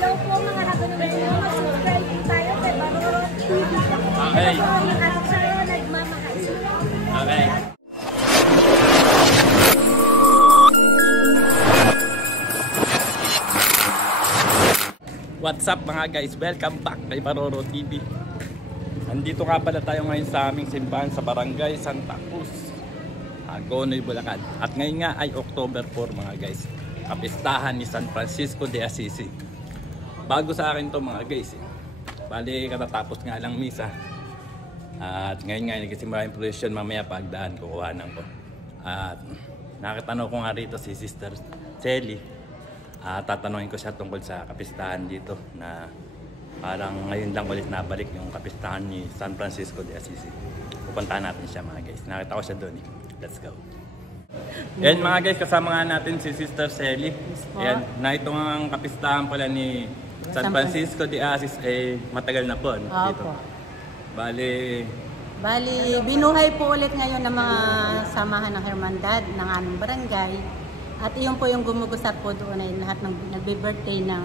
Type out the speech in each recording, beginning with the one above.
Hello po mga kagunumenyo. Mag-subscribe po tayo kay Baroro TV. Okay. Ito po yung ating sa'yo nagmamahal. Okay. What's up mga guys? Welcome back kay Baroro TV. Nandito nga pala tayo ngayon sa aming simbahan sa Barangay Santa Cruz, Agonoy, Bulacan. At ngayon nga ay October 4 mga guys, kapistahan ni San Francisco de Assisi. Bago sa akin to mga guys, bali katatapos nga lang misa. At ngayon nga nagsisimula yung procession, mamaya pagdaan kukuhanan ko. At nakatanong ko nga rito si Sister Celi. Tatanungin ko siya tungkol sa kapistahan dito na parang ngayon lang ulit nabalik yung kapistahan ni San Francisco de Assisi. Pupuntahan natin siya mga guys. Nakita ko siya doon. Let's go. Yan mga guys, kasama nga natin si Sister Celi. Yan, na itong ang kapistahan pala ni San Francisco de Assisi ay matagal na po dito. Bali, binuhay po ulit ngayon ng mga samahan ng Hermandad ng aming barangay. At iyon po yung gumugusap po doon ay lahat ng nagbe-birthday ng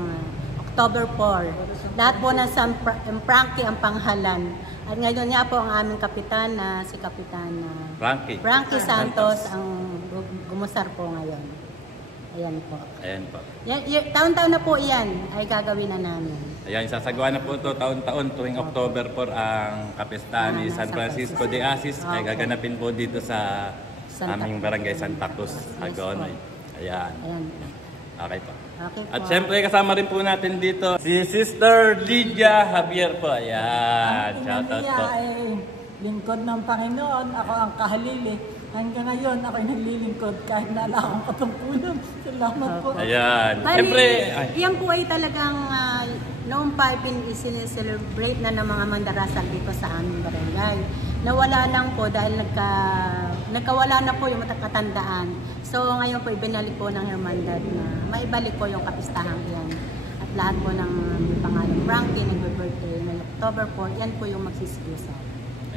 October 4. Lahat po ng San Frankie ang panghalan. At ngayon nga po ang aming kapitan na si Kapitan Frankie Santos ang gumusar po ngayon. Ayan po. Ayan po. Taon-taon na po iyan ay gagawin na namin. Ayan, sasagawa na po ito taon-taon tuwing October 4 ang kapistahan ni San Francisco de Assisi ay gaganapin po dito sa aming barangay Santa Cruz, Agonoy. Ayan. Okay po. Okay po. At syempre kasama rin po natin dito si Sister Lydia Javier po. Ayan. Shoutout po. Ay lingkod ng Panginoon. Ako ang kahalili. Hanggang ngayon ako ay naglilingkod kahit na wala akong katungkulan. Salamat po. Ayan. Bali, Syempre. Yan po ay talagang noong pa celebrate na ng mga mandarasal dito sa aming barangay. Nawala lang po dahil nagkawala na po yung matakatandaan. So ngayon po ibinalik po ng Hermandad na maibalik po yung kapistahang yan. At lahat po ng pangalan Frankie nag-birthday ng October 4, yan po yung magsisigusa.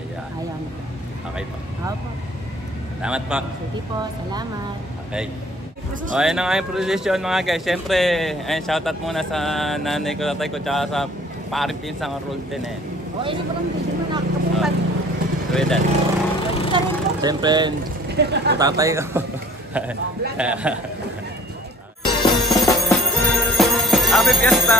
Ayan. Ayan po. Okay po. Opo. Salamat po. Sige po, salamat. Okay. O, ayan na nga yung prosesyon mga guys. Siyempre, ayun, shoutout muna sa nanay ko, tatay ko, tsaka sa paring pinsang Rolten eh. O, ini po lang dito na kapupan. Pwede. Siyempre, tatay ko. Happy Fiesta!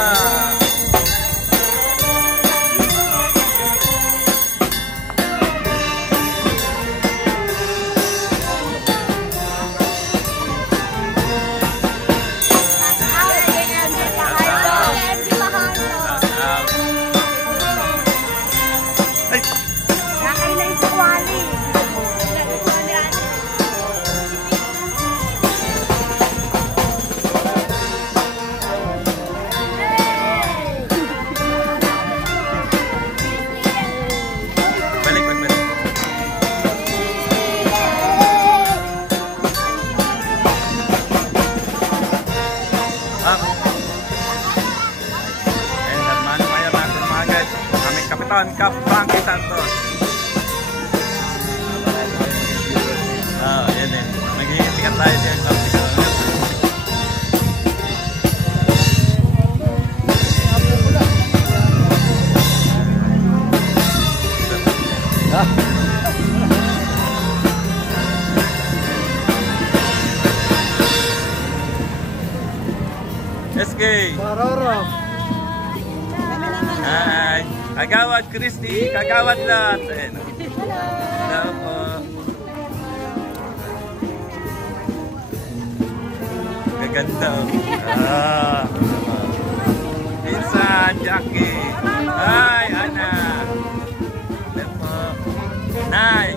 Kap Frankie Santos. Yan din. Nag-iintikan tayo dyan. SK. Baroro. Hi. Kagawad Christy, kagawad lahat. Hello po. Gaganda. Pinsan, Jackie. Hi, Ana. Hello po. Nay.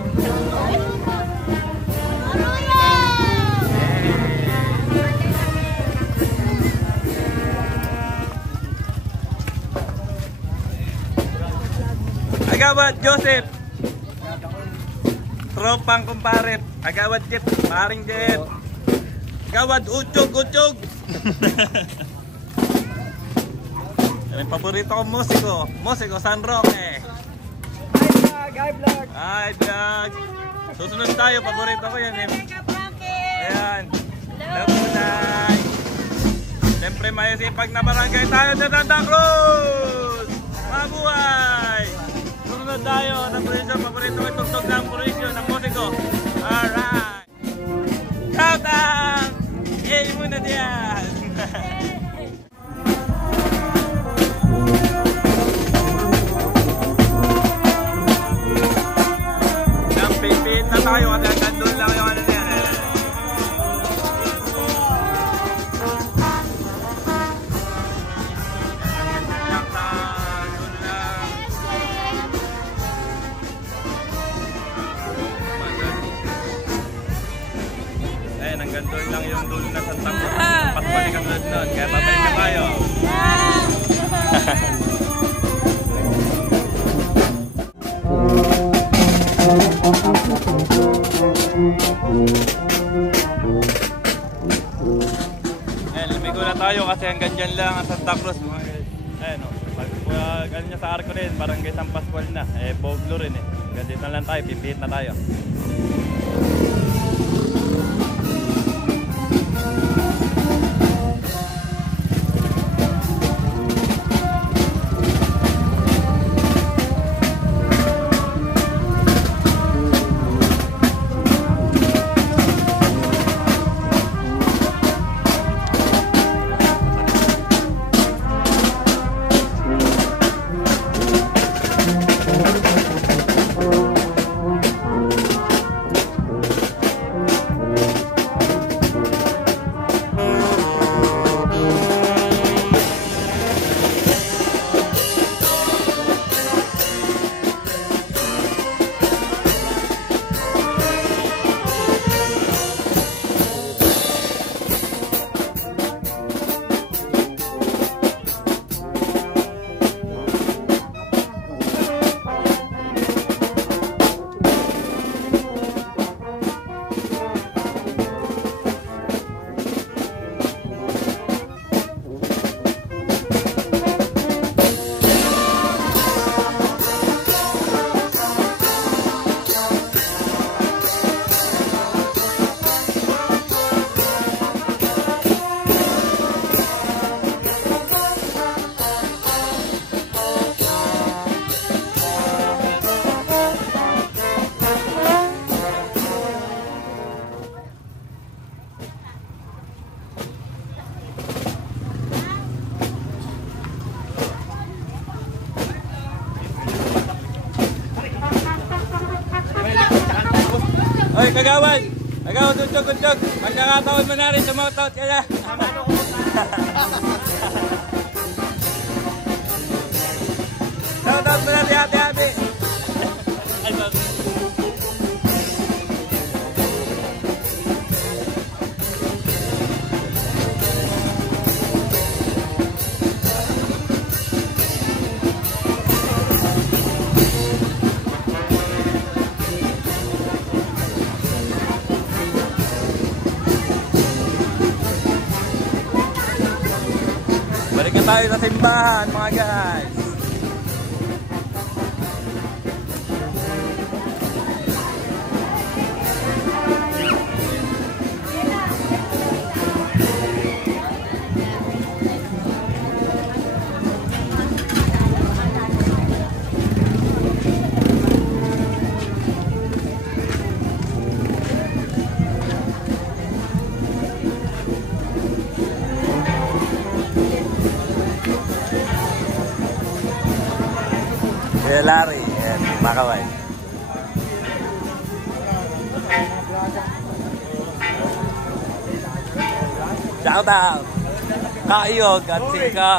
Agawad Joseph, tropang kumpare, agawad Jeff, paring Jeff, agawad Uchog. Yung paborito kong musiko San Roque. Hi vlog. Susunod tayo, paborito ko yan eh. Ayan. Hello po, Nay. Siyempre may sipag na barangay tayo sa Santa Cruz! Mabuhay! Sumunod tayo ng pulisyon. Paborito ko itugtog ng pulisyon ng musiko. Alright! Shout out! Yay muna diyan! Pipit na tayo kasi hanggang doon lang yung ano niyan. Hanggang doon lang yung dulo na Santa Cruz. Patbalik ang doon nun. Kaya babalik na tayo. Lumigo na tayo kasi hanggang dyan lang ang Santa Cruz. Ayan o, pag ano niya sa arko rin, barangay San Pascual na. Boglo rin eh. Hanggang dito na lang tayo, pipihit na tayo. Oy, kagawad! Kagawad, udyog! Magkakataon mo na rin sa mga taot kaya. Taot mo na rin, hati-hati! Ay, sorry. Balik na tayo sa simbahan mga guys. Kuya Larry, and Makaway. Shout out! Kaiyog at Sika!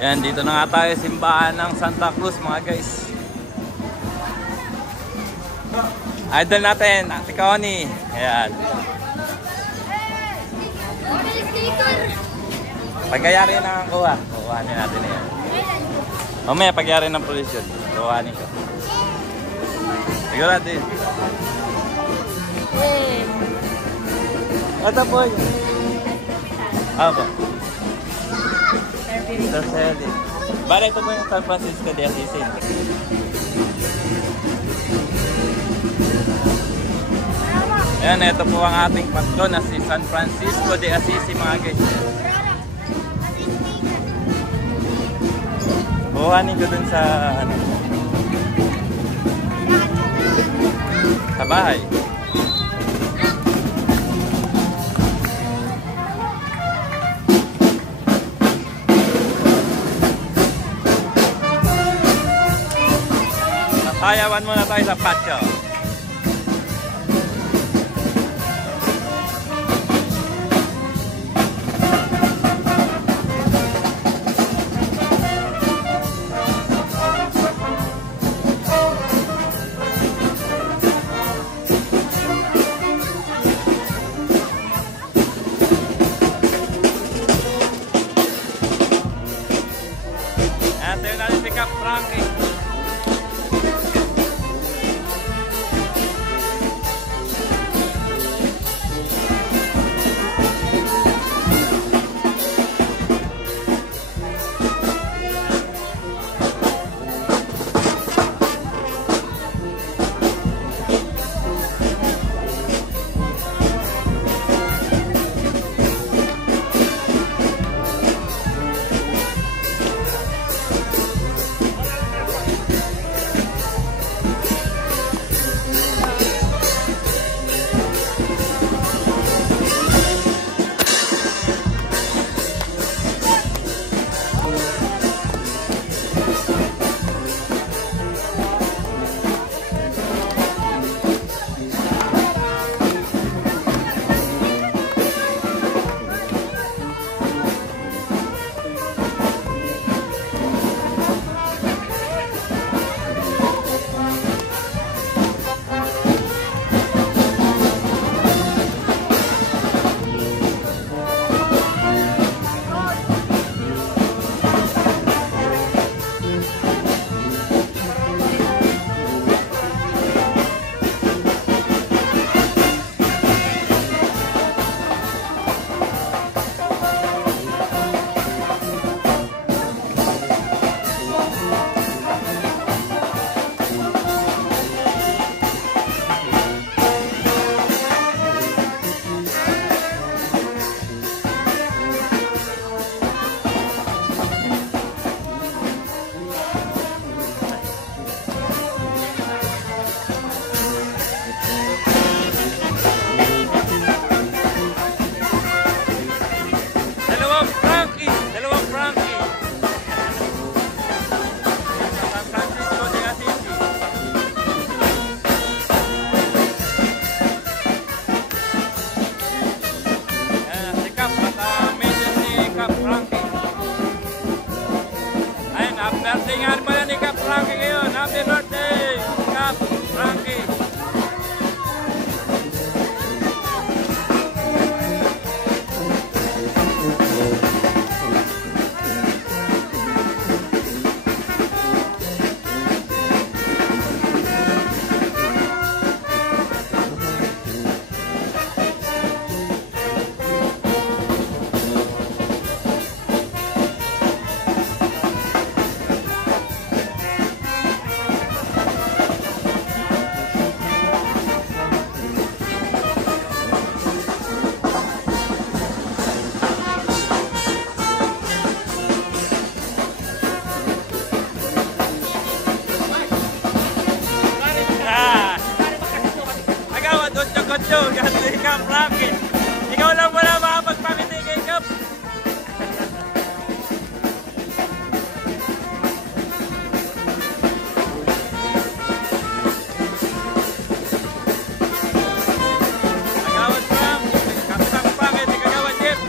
Yan, dito na nga tayo simbahan ng Santa Cruz mga guys. Idol natin, Ate Connie. Ayan. Pagyayari na ang kuha. Kuhanin natin yan. Mamaya pagyayari ng polisyon. Kuhanin ko. Siguro natin. Ito po. Apa? Sir Selly. Bale, ito po yung San Francisco de Assisi. Yan, ito po ang ating patron na si San Francisco de Assisi mga guys. Buhanin ko dun sa ano, sa bahay. Sayawan muna tayo sa patio. Sayo natin si Cap Frankie. Birthday pala ni Cap Frankie ngayon. Happy birthday, Cap Frankie! Kotso, ganti Cap Frankie. Ikaw lang wala makapagpamiti kay Cap. Kagawad Frank, Kapitang Frankie, di kagawad Jeff.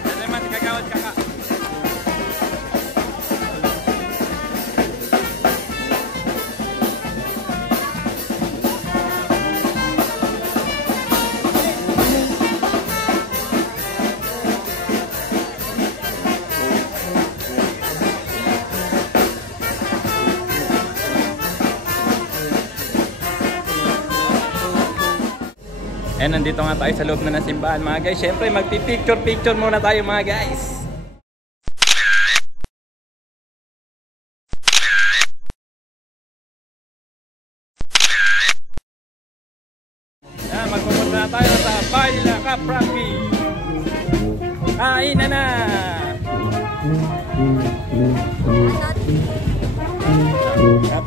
Yan naman, di kagawad Kaka. And nandito nga tayo sa loob na ng simbahan mga guys. Siyempre magpipicture-picture muna tayo mga guys. Yan, magpupunta tayo sa bahay nila Ka-Frankie. Kain na!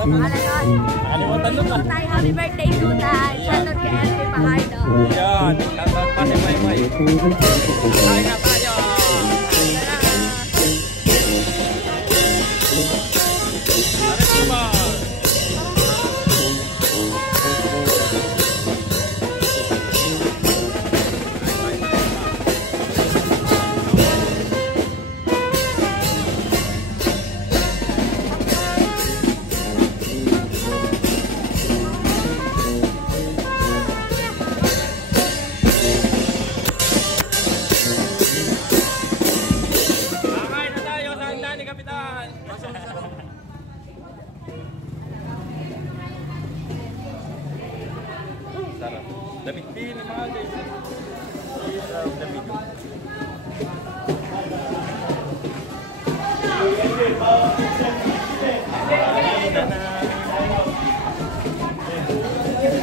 Nakalimutan nyo ka. Happy birthday, Tutay. Shoutout kay LP Pahardo. Yan, shoutout pa si Maymay. Kain na tayo! Sarap. Damit din ni mga guys. Damit.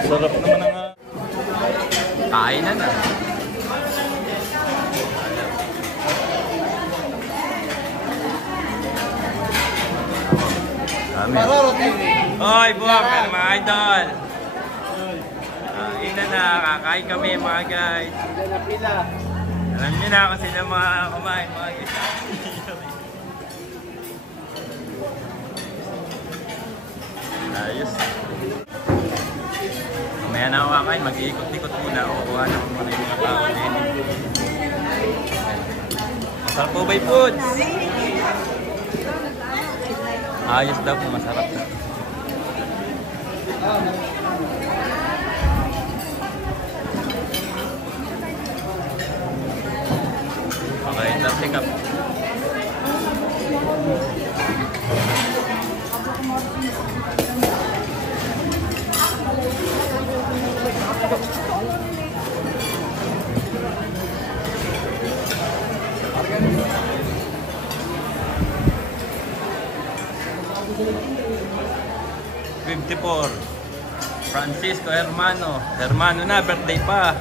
Sarap naman ang kainan na. Oy, buwak ka mga idol. Ina na, kakain kami mga guys. Alam niyo na kasi na mga kumain mga guys. Ayos. Mamaya na ako kakain, mag-iikot-ikot muna. Kukuha na ko muna yung mga tao din. Masarap po ba yung foods? Ayos daw po, masarap daw. Okay, take up. Francisco Hermano. Hermano na, birthday pa.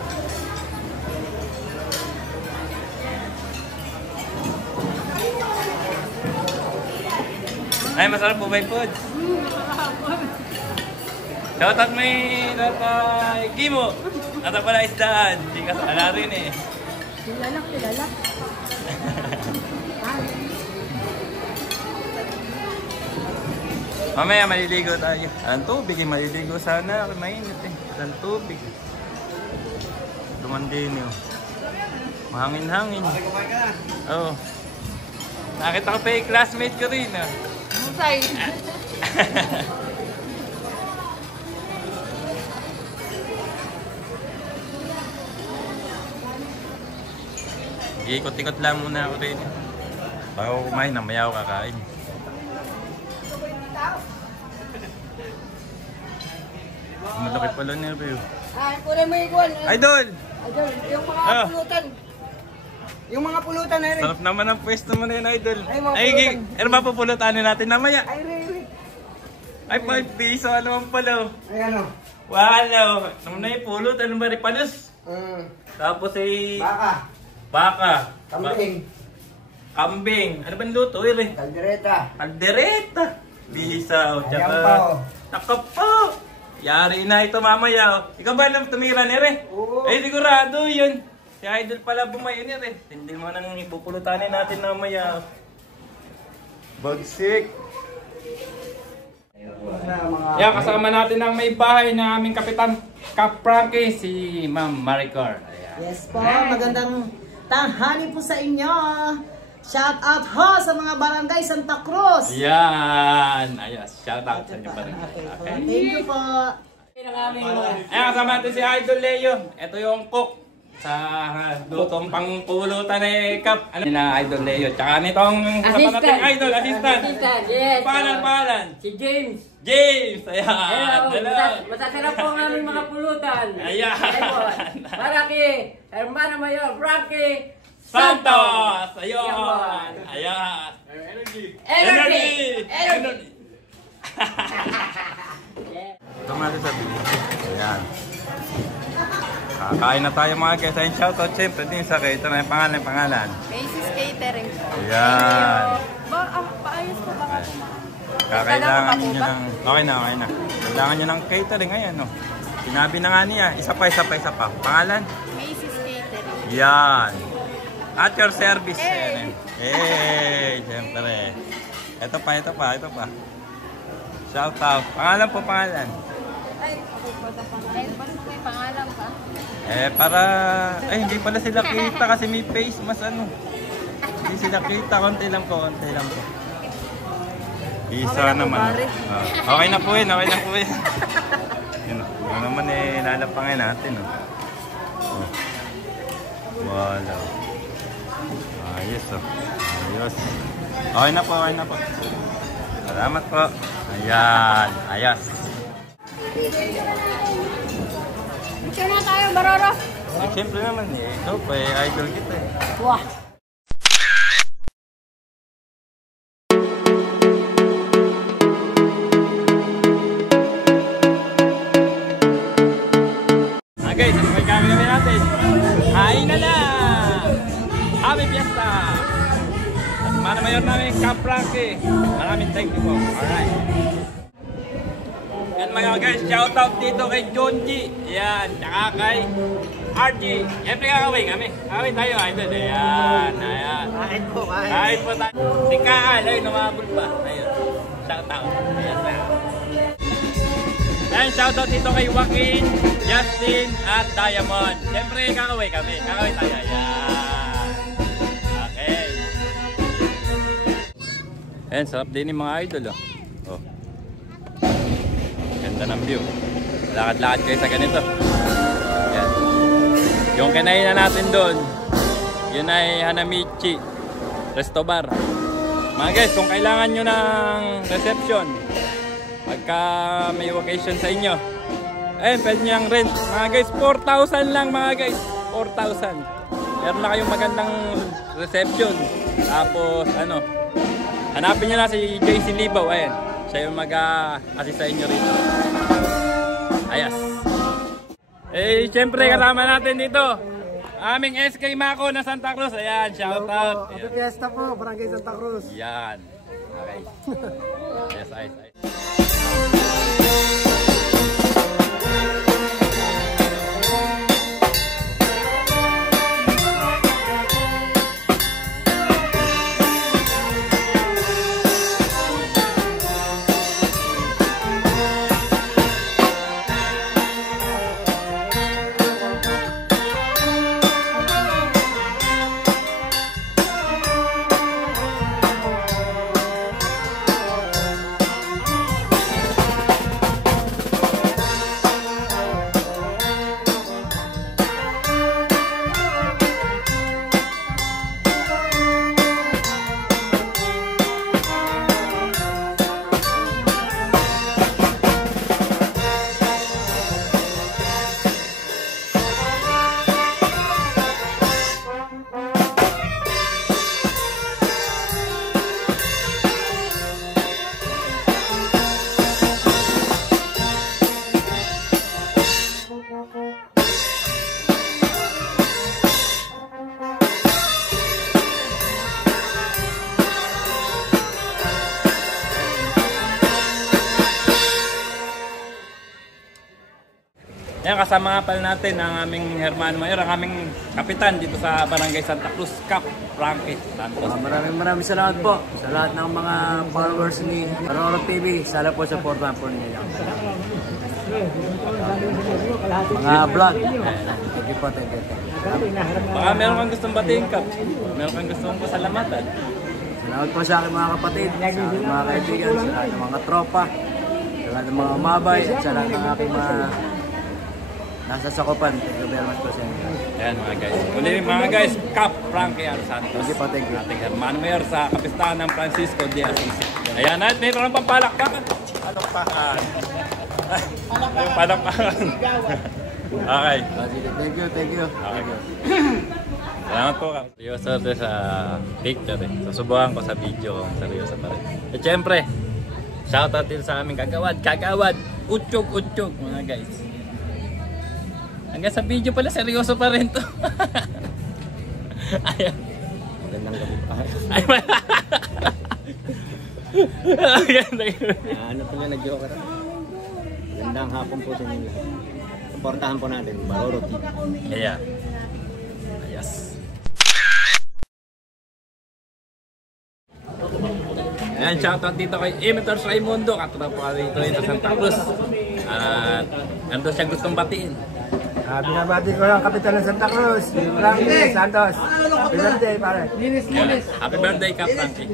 Ay, masarap po ba yung food? Shoutout mo yung Kimo. Ata pala isdaan. Hindi ka sala rin eh. Kilala. Mamaya maliligo tayo. Ang tubig eh, maliligo sana. Mainit eh. Ang tubig. Dumandin yun. Mahangin-hangin. Oo. Nakita ko pa yung classmate ko rin ah. Musay. Ikot-ikot lang muna ako rin. Bago kumain, namaya ako kakain. Malaki pala niya review. Pura mo iguan. Idol! Idol, yung mga pulutan. Yung mga pulutan na rin. Sarap naman ang pwesto mo na yun, Idol. Ay, ano ba pupulutanin natin namaya? Ay, Riri. Ay, 5 piso. Ano ang pala? Ay, ano? Wala. Ano na yung pulot? Ano ba rin palos? Tapos ay... Baka. Kambing. Kambing. Ano ba luto? Kaldereta. Kaldereta. Bisaw. Ayan pa o. Nakapo. Yari na ito mamaya. Ikaw ba alam tumira ni Re? Oo. Ay, sigurado yun. Si Idol pala bumayo ni Re. Hindi mo nang ipupulutanin natin mamaya. Bagsik. Yan, kasama natin ang may bahay na aming kapitan Ka-Frankie, si Ma'am Maricor. Yes po, magandang tanghali po sa inyo. Shout out ho sa mga barangay Santa Cruz. Yan. Ayos, shout out sa inyo pa rin. Okay. Thank you po. Ayan, kasama natin si Idol Leo. Ito yung cook sa lutong pangpulutan ni Kap. Ano na Idol Leo? Tsaka nitong kasama natin Idol, assistant. Yes. Palan. Si James. James! Ayan! Masasarap po ang aming mga pulutan. Ayan! Para kay Hermano Mayor Frankie Santos! Ayun! Ayan! Energy! Ito natin sa video. Ayan. Kakain na tayo mga guys. Ayun, shoutout siyempre din sa kayo. Ito na yung pangalan. Macy's Catering po. Ayan. Paayos po baka po. Kakailangan nyo ng... Okay na. Kailangan nyo ng catering. Ayan, no. Sinabi na nga niya. Isa pa. Pangalan? Macy's Catering. Yan. At your service. Hey! Hey! Siyempre. Ito pa. Shoutout. Pangalan. Ay, basta po yung pangalan pa. Para... hindi pala sila kita kasi may face mas ano. Hindi sila kita. Konti lang po. Isa naman. Okay na po yun. Yun, ano naman lalapangin natin. Wala. Ayos. Okay na po. Salamat po. Ayan. Ayos. Picture na tayo, Baroro. Siyempre naman ikaw pa idol kita Wah. Guys, ano may gagawin natin? Kain na lang! Happy Fiesta! At mana mayor namin, Camp Frankie. Maraming thank you po. Alright. Yan mga guys, shoutout dito kay John G. Yan, tsaka kay RG. Siyempre kakawin kami. Kawin tayo, idol. Ayan. Kahit po. Kahit po tayo. Si Kaal, ayun, numabol pa. Ayun. Shoutout. Ayan. Ayan, shoutout dito kay Joaquin, Justin, at Diamond. Siyempre, kakawin kami. Kakawin tayo. Ayan. Okay. Ayan, sarap din yung mga idol. Oh. Ganda ng view. Lakad-lakad kayo sa ganito. Ayan. Yung kinain na natin doon, yun ay Hanamichi Resto Bar. Mga guys, kung kailangan nyo ng reception, pagka may vacation sa inyo, ayun, pwede nyo yung rent. Mga guys, 4,000 lang mga guys. 4,000. Meron na kayong magandang reception. Tapos, hanapin nyo na si JC Libaw. Ayan. Siya yung mag-assist sa inyo rito. Ayas. Siyempre kasama natin dito aming SK Mako na Santa Cruz. Ayan, shoutout. Happy Fiesta po, Barangay Santa Cruz. Yan. Okay. Yes, ayos. Ayan, kasama nga pala natin ang aming Hermano Mayor, ang aming kapitan dito sa Barangay Santa Cruz, Cap Frankie Santos. Maraming salamat po sa lahat ng mga followers ni Baroro TV. Sana po supportan po ninyo. Mga vlog. Thank you po. Baka meron kang gustong batiin, Cap. Meron kang gustong pasalamatan. Salamat po sa aking mga kapatid, sa aking mga kaibigan, sa lahat ng mga tropa, sa lahat ng mga umabay, at sa lahat ng aking mga nasa sakupan. Thank you very much po sa inyo. Ayan mga guys. Muli mga guys, Cap Frankie Santos. Thank you. Ating Hermano Mayor sa kapistahan ng Francisco de Assisi. Ayan, at mayroon pang palakpakan. Palakpakan. Yung palakpakan. Okay. Thank you. Okay. Salamat po. Seryoso sa picture eh. Susubukan ko sa video kung seryoso pa rin. At syempre, shoutout din sa aming kagawad. Utsyog mga guys. Hanggang sa video pala, seryoso pa rin to. Ayan. Magandang gabi pa. Ano po nga, nag-joke ka. Magandang hapon po sa inyo. Supportahan po natin, Baroro TV. Ayan. Ayos. Ayan, shoutout dito kay Imitators Raimundo. Katulad po kami dito sa Santa Cruz. At nandun siya gustong batiin. Binabati ko lang kapitan ng Santa Cruz, Frankie Santos. Happy birthday, pare. Yeah. Happy birthday, Kap Frankie.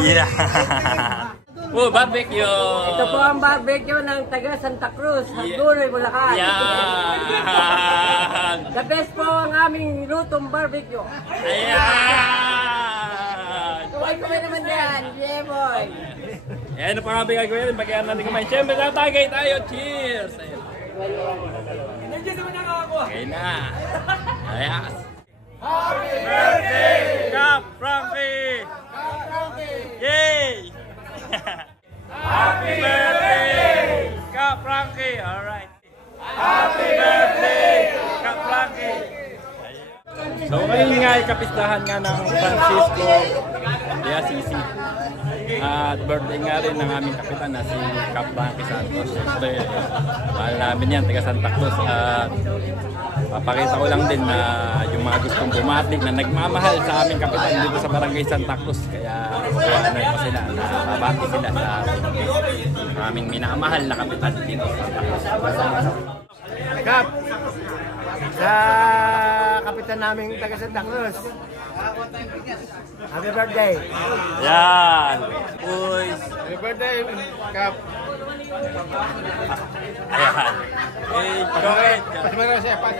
Yeah. Oh, barbecue! Ito po ang barbecue ng taga Santa Cruz, Hagonoy, Bulacan. Yan! The best po ang aming lutong barbecue. Ayan! Kumain naman yan, yeah boy. Ayan, ano pa nga bigay ko yan? Bagyan natin kumain. Siyempre, tatagay tayo. Cheers! Ayan. Okay na. Ayan. Happy birthday, Kap Frankie! Kap Frankie! Yay! Happy birthday, Kap Frankie! Alright. Happy birthday, Kap Frankie! So ngayon nga ay kapistahan nga ng Francisco de Assisi. At birthday nga rin ng aming kapitan na si Kap Frankie Santos. Siyempre, mahal namin yan, taga Santa Cruz. At papakita ko lang din na yung mga gustong bumatik na nagmamahal sa aming kapitan dito sa Barangay Santa Cruz. Kaya ano pa sila, nakabati sila sa aming minamahal na kapitan dito sa Santa Cruz. Kap, sa kapitan naming taga Santa Cruz. Happy birthday. Yan! Boys! Happy birthday, Kap. Ayan! Hey, Chongit! Pasmara siya, pas.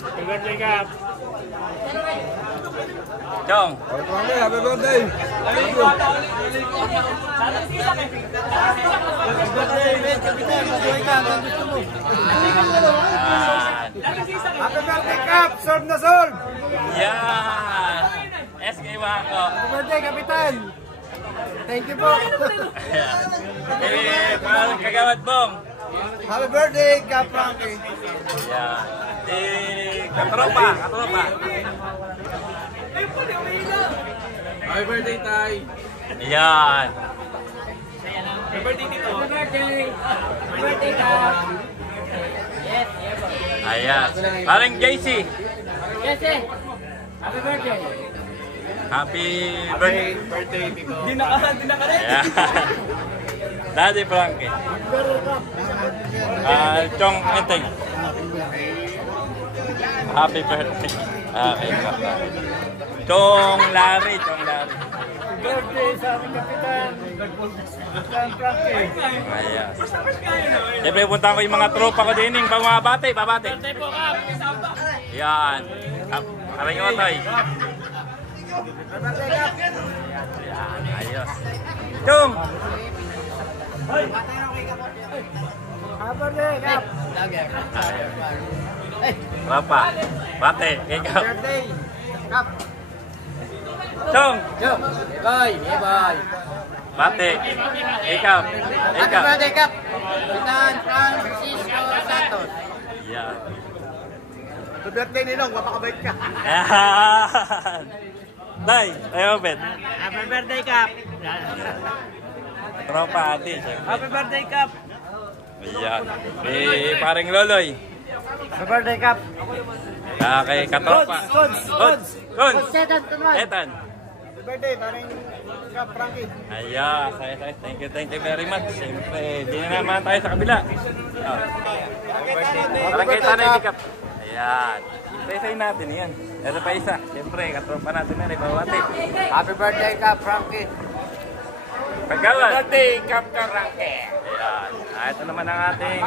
Happy birthday, Kap! Chong! Happy birthday. Happy birthday, Kap! Solve na solve! Yan! SK Wako! Happy birthday, Kapitan! Thank you po! Ayan! Eh, parang kagawad bong! Happy birthday, Kap Frankie! Yan! Katropa! Katropa! Happy birthday, Tay! Yan! Happy birthday! Happy birthday, Kap! Ayan! Parang JC! Yes, happy birthday! Happy birthday! Di na ka rin! Ayan! Daddy Frankie! Chong Enteng! Happy birthday! Okay, Chong Larry! Chong Larry! Birthday sa aming kapitan! Kap Frankie! Ayan. Siyempre, punta ko yung mga tropa ko din. Babate, babate. Yan. Aray ko, Toy. Yan, ayos. Chong! Happy birthday, Kap! Tropa. Bate. Ikaw. Birthday, Kap! Chong! Boy! Yeah, boy! Bate. Ikaw. Ikaw. birthday, Kap! Kapitan Francisco Santos! Yan. Happy birthday, Ninong! Mapakabait ka! Yan. Tay, tayo, Bet. Happy birthday, Kap! Tropa, ate. Siyempre. Happy birthday, Kap! Ayan. Paring Loloy. Happy birthday, Kap! Kay Katropa. Kods. Etan. Happy birthday, parang Kap Frankie! Ayan. Thank you very much. Siyempre, di na naman tayo sa kabila. Parang kay Tanay Dikap. Ayan. Isa-isayin natin yan. Ito pa isa. Siyempre, katropa natin na rin. Bawati. Happy birthday, Kap Frankie! Pagkawan. Kap Frankie. Ayan. Ito naman ang ating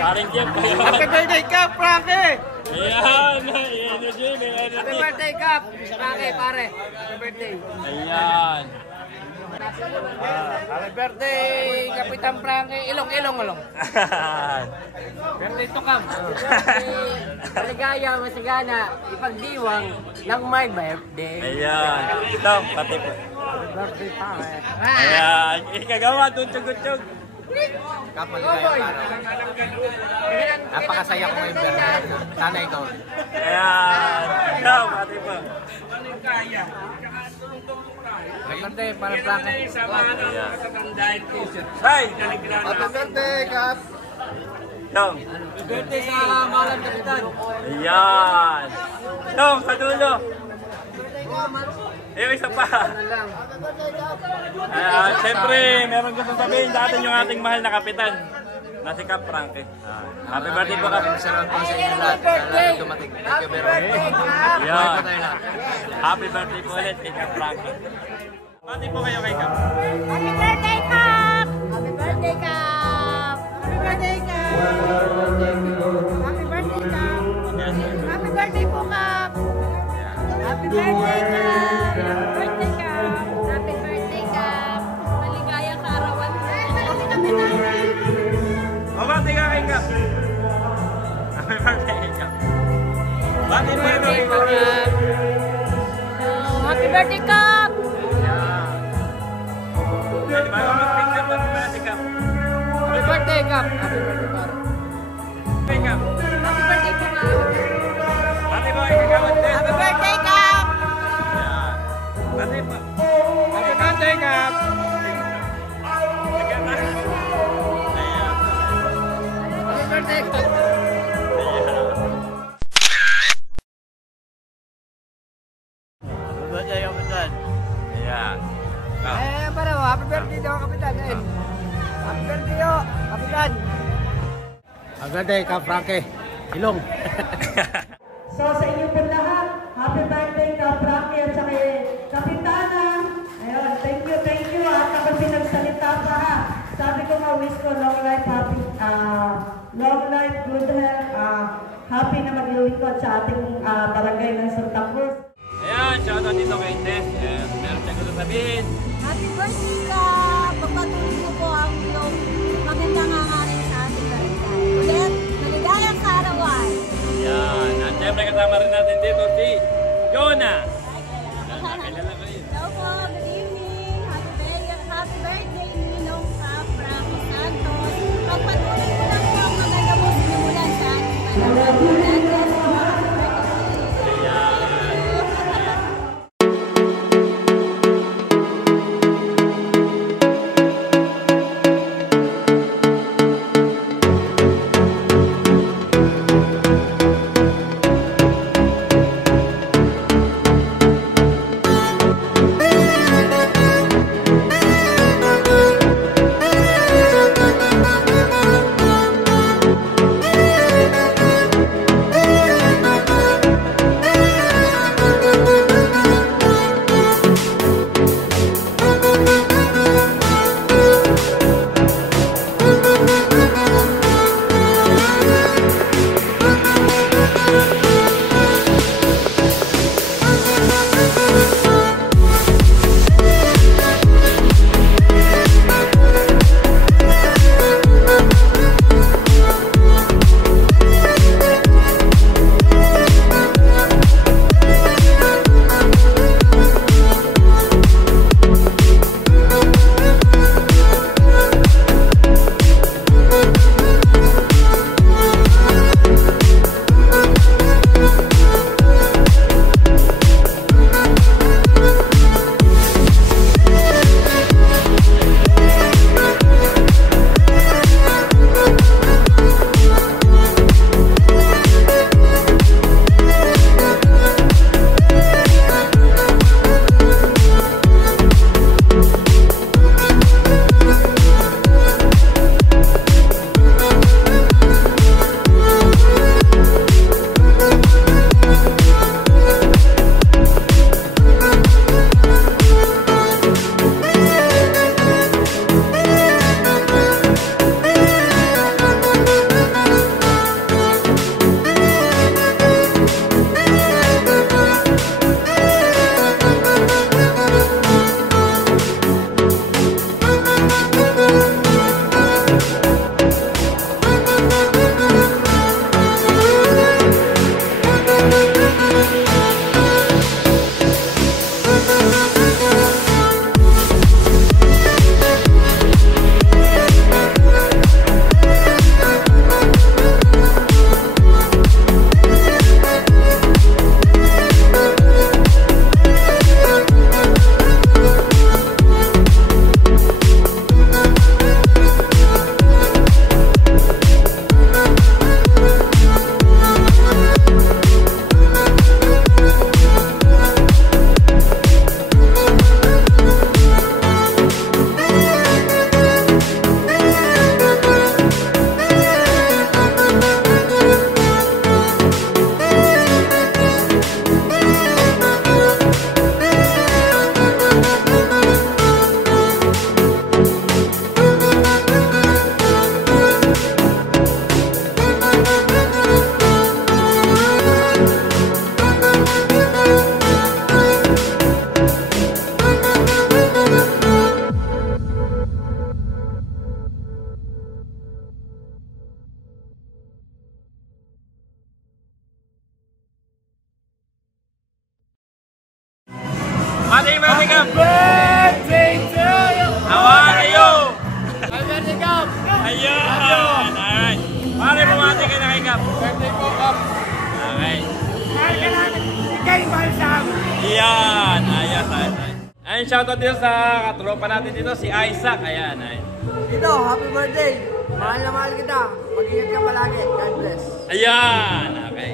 paring Jeff. Happy birthday, Kap Frankie! Ayan, energy, may energy. Happy birthday, Kap! Frankie, pare. Happy birthday. Ayan. Happy birthday, Kapitan Frankie. Ilong. Birthday to Kam. Maligaya, masigana, ipagdiwang ng my birthday. Ayan. Ito, pati po. Happy birthday, pare. Ayan. Ikagawa, tutug-utug. Kap, maligaya, pare. Napakasaya ko ngayong birthday. Sana ikaw. Ayan. Ito, pati po. Happy birthday, pare Frankie. Bye! Happy birthday, Kap. Tong. Happy birthday sa Malang Kapitan. Ayan. Tong, sa dulo. Yung isa pa. Siyempre, meron gusto sabihin sa atin yung ating mahal na kapitan. Na si Kap Frankie. Happy birthday po, Kap. Salamat po sa inyo lahat. Salamat dumating. Thank you very much. Ayan. Happy birthday po ulit kay Kap Frankie. Pati po kayo kay Kap. Happy birthday, Kap! Happy birthday, Kap! Happy birthday, Kap! Happy birthday, Kap! Happy birthday po, Kap! Happy birthday, Kap! Happy birthday, Kap! Happy birthday, Kap! Maligayang kaarawan mo. Bati ka kay Kap. Happy birthday kay Kap. Bati po kayo kay Kap. Happy birthday, Kap! Pwede ba mag-picture po si Kap? Happy birthday, Kap. Happy birthday, pare. Kay Kap. Happy birthday po, Kap! Bati po kay Kap. Happy birthday, Kap! Bati po. Happy birthday Kap. Happy birthday, Kap. Birthday Kapitan. Ayan. Para mo. Happy birthday daw, Kapitan. Happy birthday, Kapitan. Happy birthday, Kap Frankie. Ilong. So sa inyo po lahat, happy birthday ka Frankie at saka Kapitana. Ayun, thank you at kapag pinagsalita pa ha. Sabi ko nga wish ko long life, good health, happy na maglilingkod sa ating barangay ng Santa Cruz. Ayan, shoutout dito kay Tess. Meron siya gusto sabihin. Happy birthday ka! Pagpatuloy mo po ang iyong magandang hangarin sa ating barangay. Ulit, maligayang kaarawan! Ayan. At syempre kasama rin natin dito si Jonah. Kilala ko yun. Hello po, good evening! Happy birthday, Ninong Kap Frankie Santos! Pagpatuloy mo lang po ang maganda mo simulan sa ating barangay. God bless po! Happy birthday! Ayan. Happy birthday, Kap! Birthday to you! How are you? Happy birthday, Kap! Ayun! Alright. Pare, bumati ka na kay Kap. Birthday ko, Kap! Okay. Mahal ka namin! Ikay, mahal sa amin! Yan! Ayos. Ayun, shoutout dito sa katropa natin dito, si Isaac. Ayan. Dito, happy birthday! Mahal na mahal kita! Mag-ingat ka palagi. God bless! Ayan! Okay.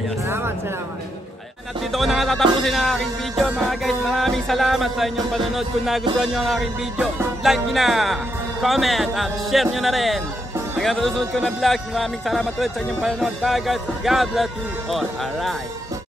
Ayos. Salamat. At dito ko nakatapusin ang aking video mga guys. Maraming salamat sa inyong panonood. Kung nagustuhan nyo ang aking video, like nyo na, comment at share nyo na rin. Hanggang sa susunod ko na vlog, maraming salamat ulit sa inyong panonood. Bye guys, God bless you all. Alright.